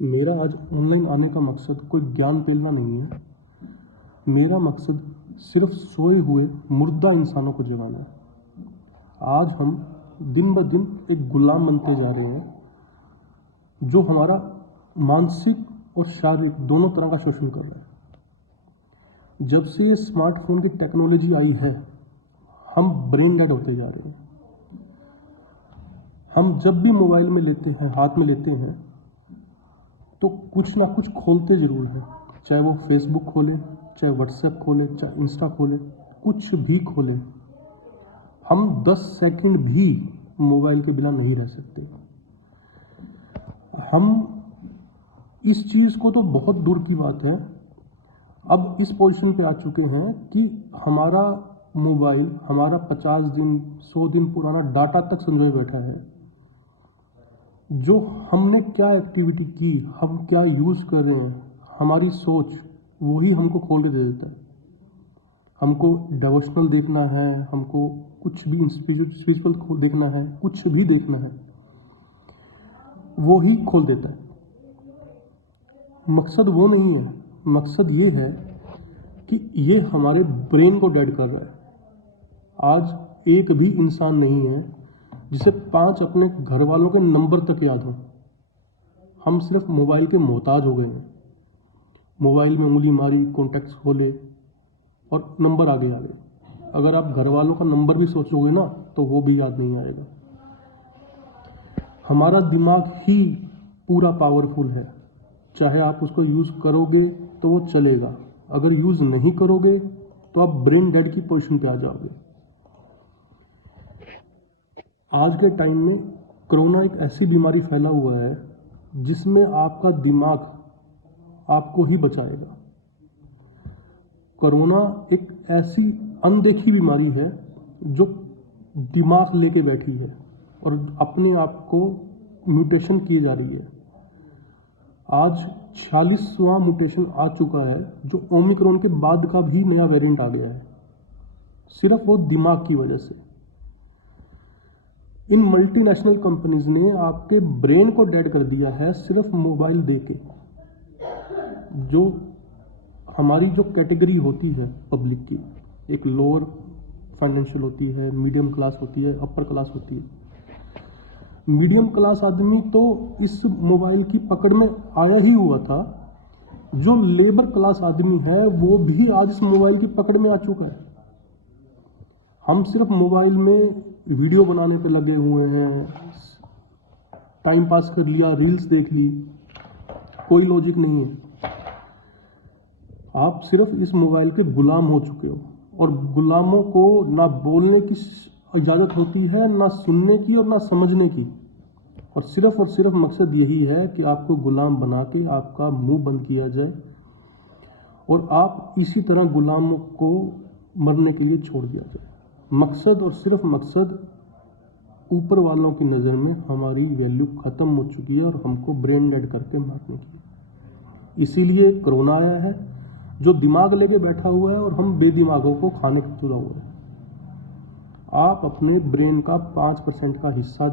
मेरा आज ऑनलाइन आने का मकसद कोई ज्ञान पेलना नहीं है। मेरा मकसद सिर्फ सोए हुए मुर्दा इंसानों को जगाना है। आज हम दिन ब दिन एक गुलाम बनते जा रहे हैं जो हमारा मानसिक और शारीरिक दोनों तरह का शोषण कर रहा है। जब से ये स्मार्टफोन की टेक्नोलॉजी आई है, हम ब्रेन डेड होते जा रहे हैं। हम जब भी मोबाइल में लेते हैं, हाथ में लेते हैं, तो कुछ ना कुछ खोलते ज़रूर हैं। चाहे वो फेसबुक खोले, चाहे व्हाट्सएप खोले, चाहे इंस्टा खोले, कुछ भी खोले, हम 10 सेकंड भी मोबाइल के बिना नहीं रह सकते। हम इस चीज़ को तो बहुत दूर की बात है, अब इस पोजीशन पे आ चुके हैं कि हमारा मोबाइल हमारा 50 दिन 100 दिन पुराना डाटा तक संजोए बैठा है। जो हमने क्या एक्टिविटी की, हम क्या यूज़ कर रहे हैं, हमारी सोच वही हमको खोल के दे देता है। हमको डिवोशनल देखना है, हमको कुछ भी स्पिरिचुअल देखना है, कुछ भी देखना है, वो ही खोल देता है। मकसद वो नहीं है, मकसद ये है कि ये हमारे ब्रेन को डेड कर रहा है। आज एक भी इंसान नहीं है जिसे 5 अपने घर वालों के नंबर तक याद हो। हम सिर्फ मोबाइल के मोहताज हो गए हैं। मोबाइल में उंगली मारी, कॉन्टैक्ट्स खोले और नंबर आगे आ गए। अगर आप घर वालों का नंबर भी सोचोगे ना, तो वो भी याद नहीं आएगा। हमारा दिमाग ही पूरा पावरफुल है। चाहे आप उसको यूज़ करोगे तो वो चलेगा, अगर यूज़ नहीं करोगे तो आप ब्रेन डेड की पोजीशन पे आ जाओगे। आज के टाइम में कोरोना एक ऐसी बीमारी फैला हुआ है जिसमें आपका दिमाग आपको ही बचाएगा। कोरोना एक ऐसी अनदेखी बीमारी है जो दिमाग लेके बैठी है और अपने आप को म्यूटेशन की जा रही है। आज 46वां म्यूटेशन आ चुका है, जो ओमिक्रॉन के बाद का भी नया वेरिएंट आ गया है, सिर्फ वो दिमाग की वजह से। इन मल्टीनेशनल कंपनीज ने आपके ब्रेन को डेड कर दिया है सिर्फ मोबाइल देके। जो हमारी जो कैटेगरी होती है पब्लिक की, एक लोअर फाइनेंशियल होती है, मीडियम क्लास होती है, अपर क्लास होती है। मीडियम क्लास आदमी तो इस मोबाइल की पकड़ में आया ही हुआ था। जो लेबर क्लास आदमी है वो भी आज इस मोबाइल की पकड़ में आ चुका है। हम सिर्फ मोबाइल में वीडियो बनाने पे लगे हुए हैं, टाइम पास कर लिया, रील्स देख ली, कोई लॉजिक नहीं है। आप सिर्फ इस मोबाइल के गुलाम हो चुके हो, और गुलामों को ना बोलने की इजाज़त होती है, ना सुनने की और ना समझने की। और सिर्फ मकसद यही है कि आपको गुलाम बना के आपका मुंह बंद किया जाए और आप इसी तरह गुलामों को मरने के लिए छोड़ दिया जाए। मकसद और सिर्फ मकसद ऊपर वालों की नज़र में हमारी वैल्यू ख़त्म हो चुकी है और हमको ब्रेन डेड करके मारने की। इसीलिए कोरोना आया है जो दिमाग लेके बैठा हुआ है और हम बेदिमागों को खाने के तुला हुआ है। आप अपने ब्रेन का 5% का हिस्सा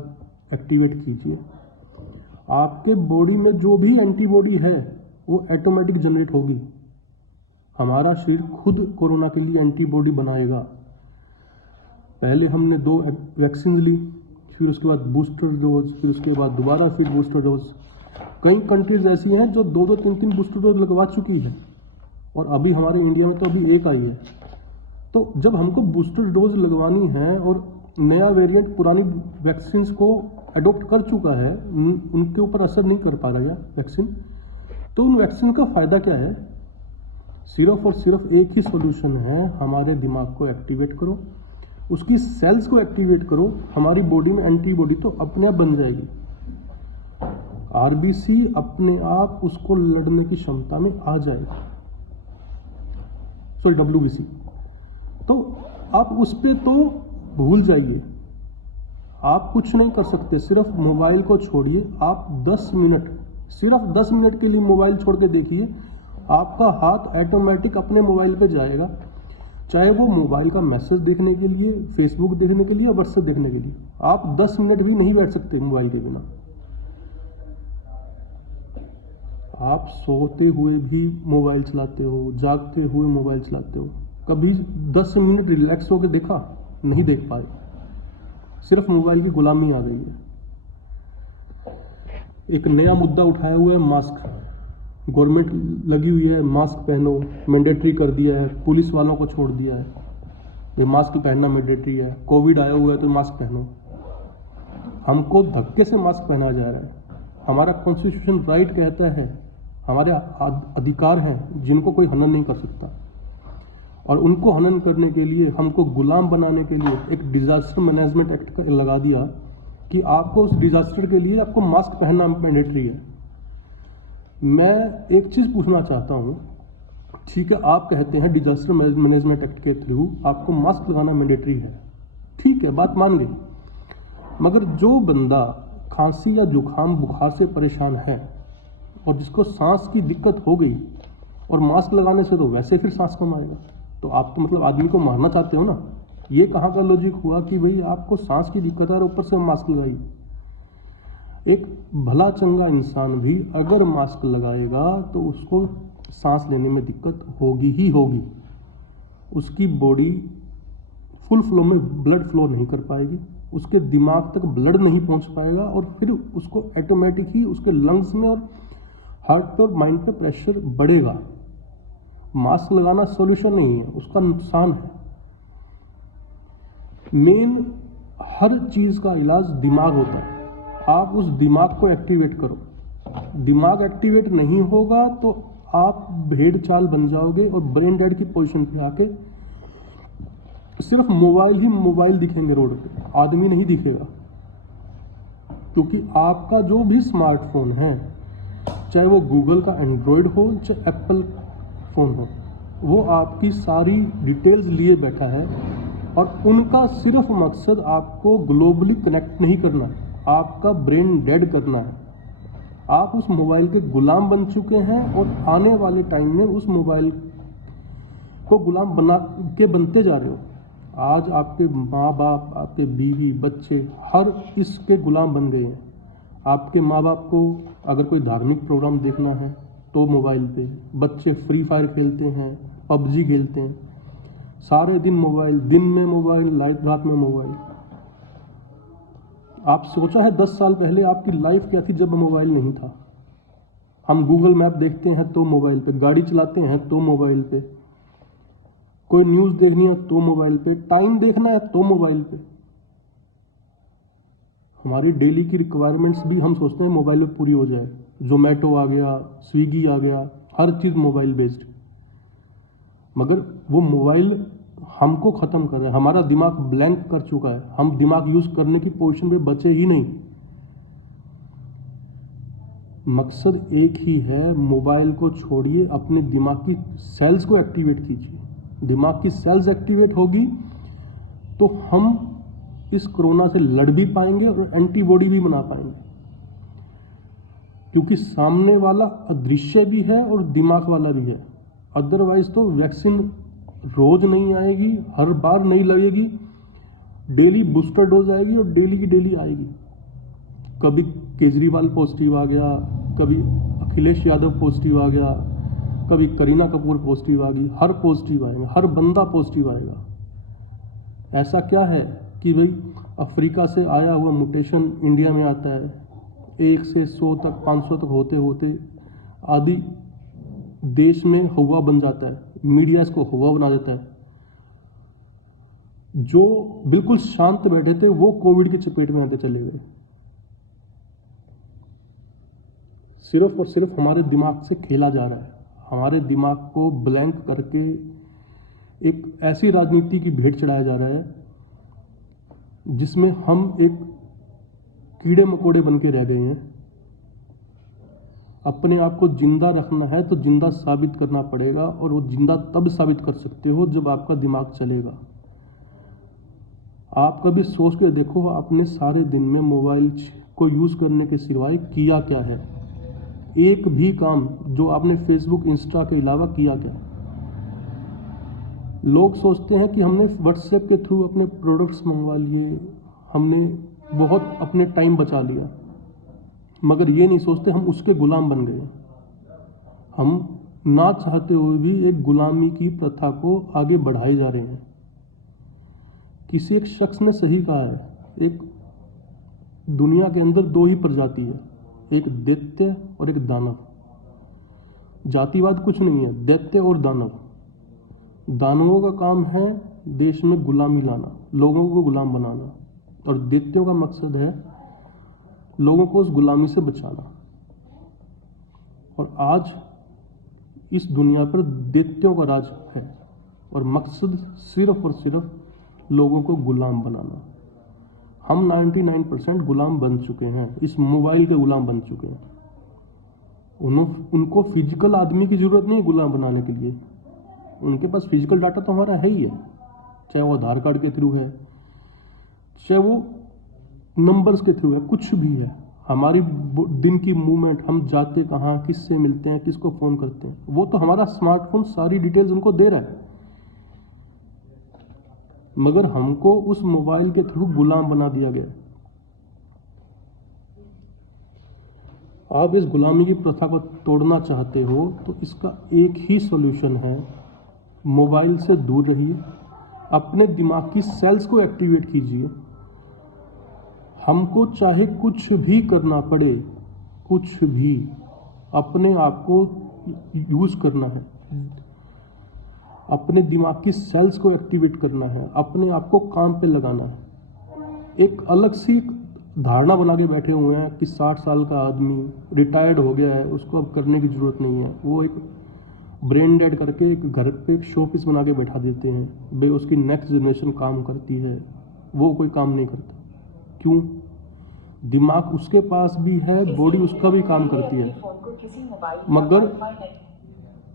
एक्टिवेट कीजिए। आपके बॉडी में जो भी एंटीबॉडी है वो ऑटोमेटिक जनरेट होगी। हमारा शरीर खुद कोरोना के लिए एंटीबॉडी बनाएगा। पहले हमने 2 वैक्सीन ली, फिर उसके बाद बूस्टर डोज, फिर उसके बाद दोबारा फिर बूस्टर डोज। कई कंट्रीज ऐसी हैं जो 2-2 3-3 बूस्टर डोज लगवा चुकी है, और अभी हमारे इंडिया में तो अभी एक आई है। तो जब हमको बूस्टर डोज लगवानी है और नया वेरिएंट पुरानी वैक्सीन को अडोप्ट कर चुका है, उनके ऊपर असर नहीं कर पा रहा है वैक्सीन, तो उन वैक्सीन का फ़ायदा क्या है? सिर्फ और सिर्फ एक ही सॉल्यूशन है, हमारे दिमाग को एक्टिवेट करो, उसकी सेल्स को एक्टिवेट करो, हमारी बॉडी में एंटीबॉडी तो अपने आप बन जाएगी। आरबीसी अपने आप उसको लड़ने की क्षमता में आ जाएगी, सॉरी डब्ल्यूबीसी। तो आप उस पर तो भूल जाइए, आप कुछ नहीं कर सकते। सिर्फ मोबाइल को छोड़िए, आप 10 मिनट, सिर्फ 10 मिनट के लिए मोबाइल छोड़ के देखिए, आपका हाथ ऑटोमेटिक अपने मोबाइल पे जाएगा, चाहे वो मोबाइल का मैसेज देखने के लिए, फेसबुक देखने के लिए, व्हाट्सएप देखने के लिए। आप 10 मिनट भी नहीं बैठ सकते मोबाइल के बिना। आप सोते हुए भी मोबाइल चलाते हो, जागते हुए मोबाइल चलाते हो, कभी 10 मिनट रिलैक्स होकर देखा? नहीं देख पाए। सिर्फ मोबाइल की गुलामी आ गई है। एक नया मुद्दा उठाया हुआ है मास्क। गवर्नमेंट लगी हुई है मास्क पहनो, मैंडेटरी कर दिया है, पुलिस वालों को छोड़ दिया है, ये मास्क पहनना मैंडेटरी है। कोविड आया हुआ है तो मास्क पहनो। हमको धक्के से मास्क पहनाया जा रहा है। हमारा कॉन्स्टिट्यूशन राइट कहता है, हमारे अधिकार हैं जिनको कोई हनन नहीं कर सकता, और उनको हनन करने के लिए, हमको गुलाम बनाने के लिए एक डिजास्टर मैनेजमेंट एक्ट लगा दिया कि आपको उस डिजास्टर के लिए आपको मास्क पहनना मैंडेटरी है। मैं एक चीज पूछना चाहता हूं, ठीक है, आप कहते हैं डिजास्टर मैनेजमेंट एक्ट के थ्रू आपको मास्क लगाना मैंडेटरी है, ठीक है, बात मान गई। मगर जो बंदा खांसी या जुकाम बुखार से परेशान है और जिसको सांस की दिक्कत हो गई, और मास्क लगाने से तो वैसे फिर सांस कम आएगा, तो आप तो मतलब आदमी को मारना चाहते हो ना। ये कहाँ का लॉजिक हुआ कि भाई आपको सांस की दिक्कत है और ऊपर से मास्क लगाइए। एक भला चंगा इंसान भी अगर मास्क लगाएगा तो उसको सांस लेने में दिक्कत होगी ही होगी। उसकी बॉडी फुल फ्लो में ब्लड फ्लो नहीं कर पाएगी, उसके दिमाग तक ब्लड नहीं पहुंच पाएगा, और फिर उसको ऑटोमेटिक ही उसके लंग्स में और हार्ट और माइंड पे प्रेशर बढ़ेगा। मास्क लगाना सॉल्यूशन नहीं है, उसका नुकसान है। मेन हर चीज का इलाज दिमाग होता है। आप उस दिमाग को एक्टिवेट करो। दिमाग एक्टिवेट नहीं होगा तो आप भेड़ चाल बन जाओगे और ब्रेन डेड की पोजीशन पे आके सिर्फ मोबाइल ही मोबाइल दिखेंगे रोड पे, आदमी नहीं दिखेगा। क्योंकि आपका जो भी स्मार्टफोन है, चाहे वो गूगल का एंड्रॉयड हो चाहे एप्पल फोन हो, वो आपकी सारी डिटेल्स लिए बैठा है, और उनका सिर्फ मकसद आपको ग्लोबली कनेक्ट नहीं करना है, आपका ब्रेन डेड करना है। आप उस मोबाइल के गुलाम बन चुके हैं, और आने वाले टाइम में उस मोबाइल को गुलाम बना के बनते जा रहे हो। आज आपके माँ बाप, आपके बीवी, बच्चे हर इसके गुलाम बन गए हैं। आपके माँ बाप को अगर कोई धार्मिक प्रोग्राम देखना है तो मोबाइल पे, बच्चे फ्री फायर खेलते हैं, पबजी खेलते हैं, सारे दिन मोबाइल, दिन में मोबाइल, रात में मोबाइल। आप सोचा है 10 साल पहले आपकी लाइफ क्या थी जब मोबाइल नहीं था? हम गूगल मैप देखते हैं तो मोबाइल पे, गाड़ी चलाते हैं तो मोबाइल पे, कोई न्यूज़ देखनी है तो मोबाइल पे, टाइम देखना है तो मोबाइल पे। हमारी डेली की रिक्वायरमेंट्स भी हम सोचते हैं मोबाइल पे पूरी हो जाए। जोमेटो आ गया, स्विगी आ गया, हर चीज़ मोबाइल बेस्ड। मगर वो मोबाइल हमको ख़त्म कर रहा है, हमारा दिमाग ब्लैंक कर चुका है, हम दिमाग यूज़ करने की पोजीशन पे बचे ही नहीं। मकसद एक ही है, मोबाइल को छोड़िए, अपने दिमाग की सेल्स को एक्टिवेट कीजिए। दिमाग की सेल्स एक्टिवेट होगी तो हम इस कोरोना से लड़ भी पाएंगे और एंटीबॉडी भी बना पाएंगे, क्योंकि सामने वाला अदृश्य भी है और दिमाग वाला भी है। अदरवाइज तो वैक्सीन रोज नहीं आएगी, हर बार नहीं लगेगी, डेली बूस्टर डोज आएगी और डेली की डेली आएगी। कभी केजरीवाल पॉजिटिव आ गया, कभी अखिलेश यादव पॉजिटिव आ गया, कभी करीना कपूर पॉजिटिव आ गई, हर पॉजिटिव आएगा, हर बंदा पॉजिटिव आएगा। ऐसा क्या है कि भाई अफ्रीका से आया हुआ म्यूटेशन इंडिया में आता है, 1 से 100 तक 500 तक होते होते आदि देश में हुआ बन जाता है, मीडिया इसको हुआ बना देता है। जो बिल्कुल शांत बैठे थे वो कोविड की चपेट में आते चले गए। सिर्फ और सिर्फ हमारे दिमाग से खेला जा रहा है, हमारे दिमाग को ब्लैंक करके एक ऐसी राजनीति की भेंट चढ़ाया जा रहा है जिसमें हम एक कीड़े मकोड़े बन के रह गए हैं। अपने आप को जिंदा रखना है तो जिंदा साबित करना पड़ेगा, और वो जिंदा तब साबित कर सकते हो जब आपका दिमाग चलेगा। आप कभी सोच के देखो, आपने सारे दिन में मोबाइल को यूज करने के सिवाय किया क्या है? एक भी काम जो आपने फेसबुक, इंस्टा के अलावा किया क्या? लोग सोचते हैं कि हमने व्हाट्सएप के थ्रू अपने प्रोडक्ट्स मंगवा लिए, हमने बहुत अपने टाइम बचा लिया, मगर ये नहीं सोचते हम उसके गुलाम बन गए। हम ना चाहते हुए भी एक गुलामी की प्रथा को आगे बढ़ाए जा रहे हैं। किसी एक शख्स ने सही कहा है, एक दुनिया के अंदर दो ही प्रजाति है, एक दैत्य और एक दानव। जातिवाद कुछ नहीं है, दैत्य और दानव। दानवों का काम है देश में गुलामी लाना, लोगों को गुलाम बनाना, और दैत्यों का मकसद है लोगों को उस गुलामी से बचाना। और आज इस दुनिया पर दैत्यों का राज है और मकसद सिर्फ और सिर्फ लोगों को गुलाम बनाना। हम 99% गुलाम बन चुके हैं, इस मोबाइल के गुलाम बन चुके हैं। उनको फिजिकल आदमी की जरूरत नहीं है गुलाम बनाने के लिए। उनके पास फिजिकल डाटा तो हमारा है ही है, चाहे वो आधार कार्ड के थ्रू है, चाहे वो नंबर्स के थ्रू है, कुछ भी है। हमारी दिन की मूवमेंट, हम जाते कहाँ, किससे मिलते हैं, किसको फ़ोन करते हैं, वो तो हमारा स्मार्टफोन सारी डिटेल्स उनको दे रहा है। मगर हमको उस मोबाइल के थ्रू गुलाम बना दिया गया है। आप इस गुलामी की प्रथा को तोड़ना चाहते हो तो इसका एक ही सॉल्यूशन है, मोबाइल से दूर रहिए, अपने दिमाग की सेल्स को एक्टिवेट कीजिए। हमको चाहे कुछ भी करना पड़े, कुछ भी, अपने आप को यूज करना है, अपने दिमाग की सेल्स को एक्टिवेट करना है, अपने आप को काम पे लगाना है। एक अलग सी धारणा बना के बैठे हुए हैं कि 60 साल का आदमी रिटायर्ड हो गया है, उसको अब करने की जरूरत नहीं है। वो एक ब्रेन डेड करके एक घर पे एक शो पीस बना के बैठा देते हैं, भाई उसकी नेक्स्ट जनरेशन काम करती है, वो कोई काम नहीं करता। क्यों? दिमाग उसके पास भी है, बॉडी उसका भी काम करती है, मगर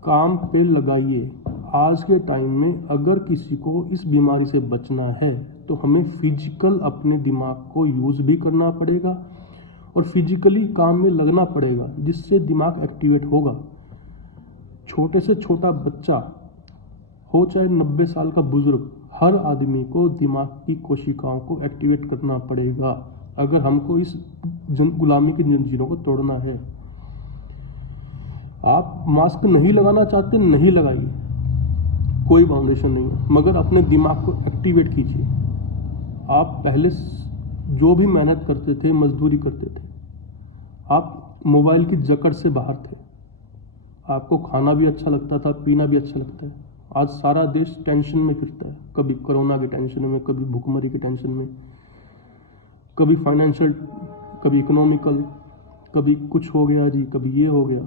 काम पे लगाइए। आज के टाइम में अगर किसी को इस बीमारी से बचना है तो हमें फिजिकल अपने दिमाग को यूज भी करना पड़ेगा और फिजिकली काम में लगना पड़ेगा, जिससे दिमाग एक्टिवेट होगा। छोटे से छोटा बच्चा हो चाहे 90 साल का बुजुर्ग, हर आदमी को दिमाग की कोशिकाओं को एक्टिवेट करना पड़ेगा अगर हमको इस गुलामी की जंजीरों को तोड़ना है। आप मास्क नहीं लगाना चाहते, नहीं लगाइए, कोई बाउंडेशन नहीं है, मगर अपने दिमाग को एक्टिवेट कीजिए। आप पहले जो भी मेहनत करते थे, मजदूरी करते थे, आप मोबाइल की जकड़ से बाहर थे, आपको खाना भी अच्छा लगता था, पीना भी अच्छा लगता है। आज सारा देश टेंशन में फिरता है, कभी कोरोना की टेंशन में, कभी भूखमरी की टेंशन में, कभी फाइनेंशियल, कभी इकोनॉमिकल, कभी कुछ हो गया जी, कभी ये हो गया।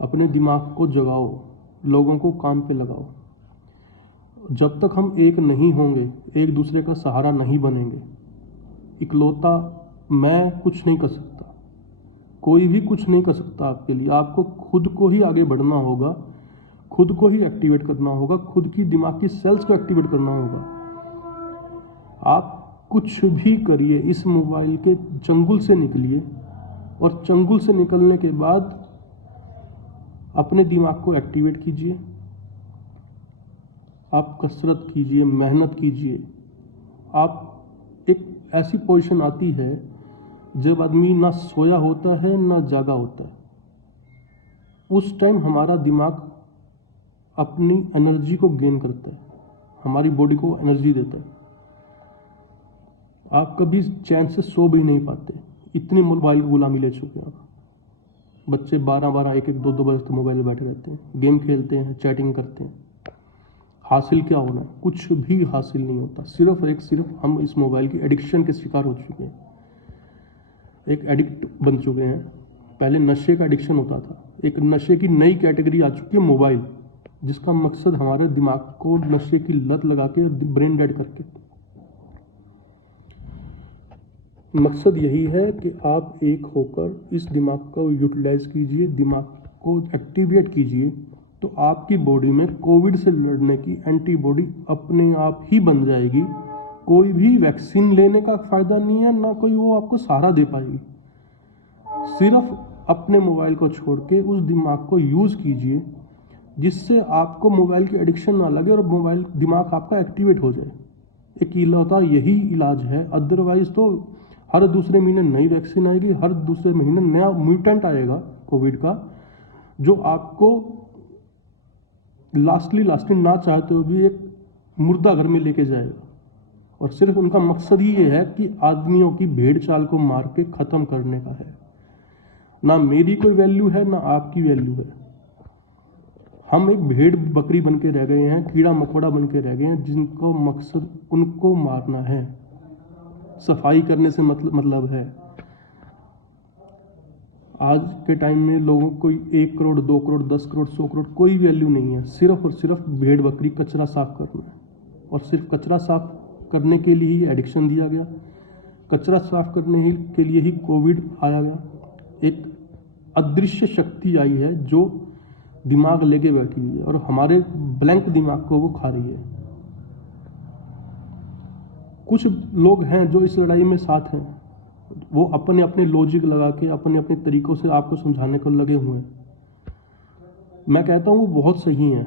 अपने दिमाग को जगाओ, लोगों को काम पे लगाओ। जब तक हम एक नहीं होंगे, एक दूसरे का सहारा नहीं बनेंगे, इकलौता मैं कुछ नहीं कर सकता, कोई भी कुछ नहीं कर सकता आपके लिए। आपको खुद को ही आगे बढ़ना होगा, खुद को ही एक्टिवेट करना होगा, खुद की दिमाग की सेल्स को एक्टिवेट करना होगा। आप कुछ भी करिए, इस मोबाइल के चंगुल से निकलिए, और चंगुल से निकलने के बाद अपने दिमाग को एक्टिवेट कीजिए। आप कसरत कीजिए, मेहनत कीजिए। आप एक ऐसी पोजीशन आती है जब आदमी ना सोया होता है ना जागा होता है, उस टाइम हमारा दिमाग अपनी एनर्जी को गेन करता है, हमारी बॉडी को एनर्जी देता है। आप कभी चैन से सो भी नहीं पाते, इतनी मोबाइल गुलामी ले चुके हैं आप। बच्चे 12-12, 1-1, 2-2 बजे तक मोबाइल में बैठे रहते हैं, गेम खेलते हैं, चैटिंग करते हैं। हासिल क्या होना है? कुछ भी हासिल नहीं होता। सिर्फ हम इस मोबाइल की एडिक्शन के शिकार हो चुके हैं, एक एडिक्ट बन चुके हैं। पहले नशे का एडिक्शन होता था, एक नशे की नई कैटेगरी आ चुकी है मोबाइल, जिसका मकसद हमारे दिमाग को नशे की लत लगा के ब्रेन डेड करके। मकसद यही है कि आप एक होकर इस दिमाग को यूटिलाइज कीजिए, दिमाग को एक्टिवेट कीजिए, तो आपकी बॉडी में कोविड से लड़ने की एंटीबॉडी अपने आप ही बन जाएगी। कोई भी वैक्सीन लेने का फायदा नहीं है, ना कोई वो आपको सहारा दे पाएगी। सिर्फ अपने मोबाइल को छोड़ के उस दिमाग को यूज कीजिए, जिससे आपको मोबाइल की एडिक्शन ना लगे और मोबाइल दिमाग आपका एक्टिवेट हो जाए। एक इलौता यही इलाज है, अदरवाइज तो हर दूसरे महीने नई वैक्सीन आएगी, हर दूसरे महीने नया म्यूटेंट आएगा कोविड का, जो आपको लास्टली ना चाहते हो भी एक मुर्दा घर में लेके जाएगा, और सिर्फ उनका मकसद ही ये है कि आदमियों की भेड़ चाल को मार के ख़त्म करने का है। ना मेरी कोई वैल्यू है, ना आपकी वैल्यू है। हम एक भेड़ बकरी बन के रह गए हैं, कीड़ा मकोड़ा बन के रह गए हैं, जिनको मकसद उनको मारना है। सफाई करने से मतलब है। आज के टाइम में लोगों को 1 करोड़ 2 करोड़ 10 करोड़ 100 करोड़ कोई वैल्यू नहीं है। सिर्फ और सिर्फ भेड़ बकरी कचरा साफ करना है, और सिर्फ कचरा साफ करने के लिए ही एडिक्शन दिया गया। कचरा साफ करने के लिए ही कोविड आया गया। एक अदृश्य शक्ति आई है जो दिमाग लेके बैठी हुई है, और हमारे ब्लैंक दिमाग को वो खा रही है। कुछ लोग हैं जो इस लड़ाई में साथ हैं, वो अपने अपने लॉजिक लगा के अपने अपने तरीकों से आपको समझाने को लगे हुए हैं। मैं कहता हूँ वो बहुत सही हैं,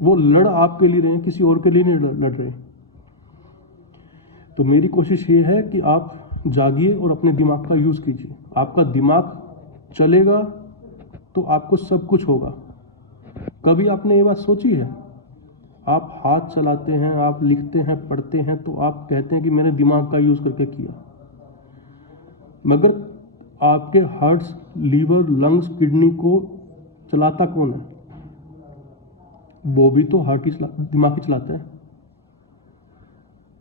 वो लड़ आपके लिए रहे हैं, किसी और के लिए नहीं लड़ रहे। तो मेरी कोशिश ये है कि आप जागिए और अपने दिमाग का यूज़ कीजिए। आपका दिमाग चलेगा तो आपको सब कुछ होगा। कभी आपने ये बात सोची है? आप हाथ चलाते हैं, आप लिखते हैं, पढ़ते हैं, तो आप कहते हैं कि मैंने दिमाग का यूज़ करके किया, मगर आपके हार्ट, लीवर, लंग्स, किडनी को चलाता कौन है? वो भी तो दिमाग ही चलाता है।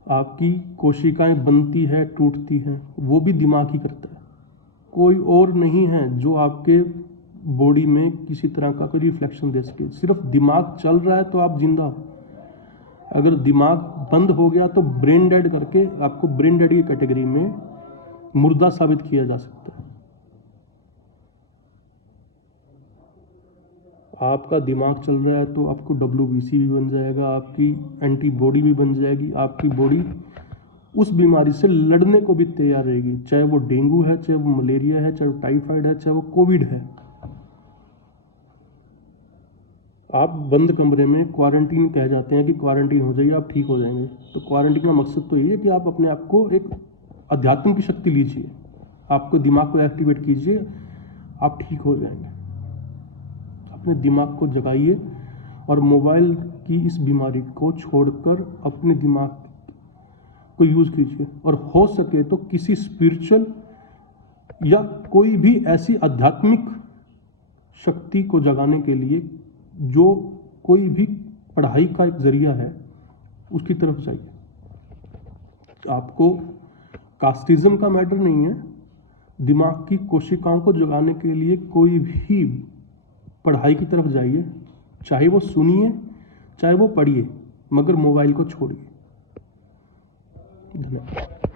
आपकी कोशिकाएं बनती है, टूटती हैं, वो भी दिमाग ही करता है। कोई और नहीं है जो आपके बॉडी में किसी तरह का कोई रिफ्लेक्शन दे सके। सिर्फ दिमाग चल रहा है तो आप जिंदा हो। अगर दिमाग बंद हो गया तो ब्रेन डेड करके आपको ब्रेन डेड की कैटेगरी में मुर्दा साबित किया जा सकता है। आपका दिमाग चल रहा है तो आपको WBC भी बन जाएगा, आपकी एंटीबॉडी भी बन जाएगी, आपकी बॉडी उस बीमारी से लड़ने को भी तैयार रहेगी, चाहे वो डेंगू है, चाहे वो मलेरिया है, चाहे वो टाइफाइड है, चाहे वो कोविड है। आप बंद कमरे में क्वारंटीन कह जाते हैं कि क्वारंटीन हो जाइए, आप ठीक हो जाएंगे। तो क्वारंटीन का मकसद तो ये है कि आप अपने आप को एक अध्यात्म की शक्ति लीजिए, आपको दिमाग को एक्टिवेट कीजिए, आप ठीक हो जाएंगे। अपने दिमाग को जगाइए और मोबाइल की इस बीमारी को छोड़कर अपने दिमाग को यूज़ कीजिए, और हो सके तो किसी स्पिरिचुअल या कोई भी ऐसी आध्यात्मिक शक्ति को जगाने के लिए जो कोई भी पढ़ाई का एक जरिया है, उसकी तरफ जाइए। आपको कास्टिज्म का मैटर नहीं है। दिमाग की कोशिकाओं को जगाने के लिए कोई भी पढ़ाई की तरफ जाइए, चाहे वो सुनिए चाहे वो पढ़िए, मगर मोबाइल को छोड़िए। धन्यवाद।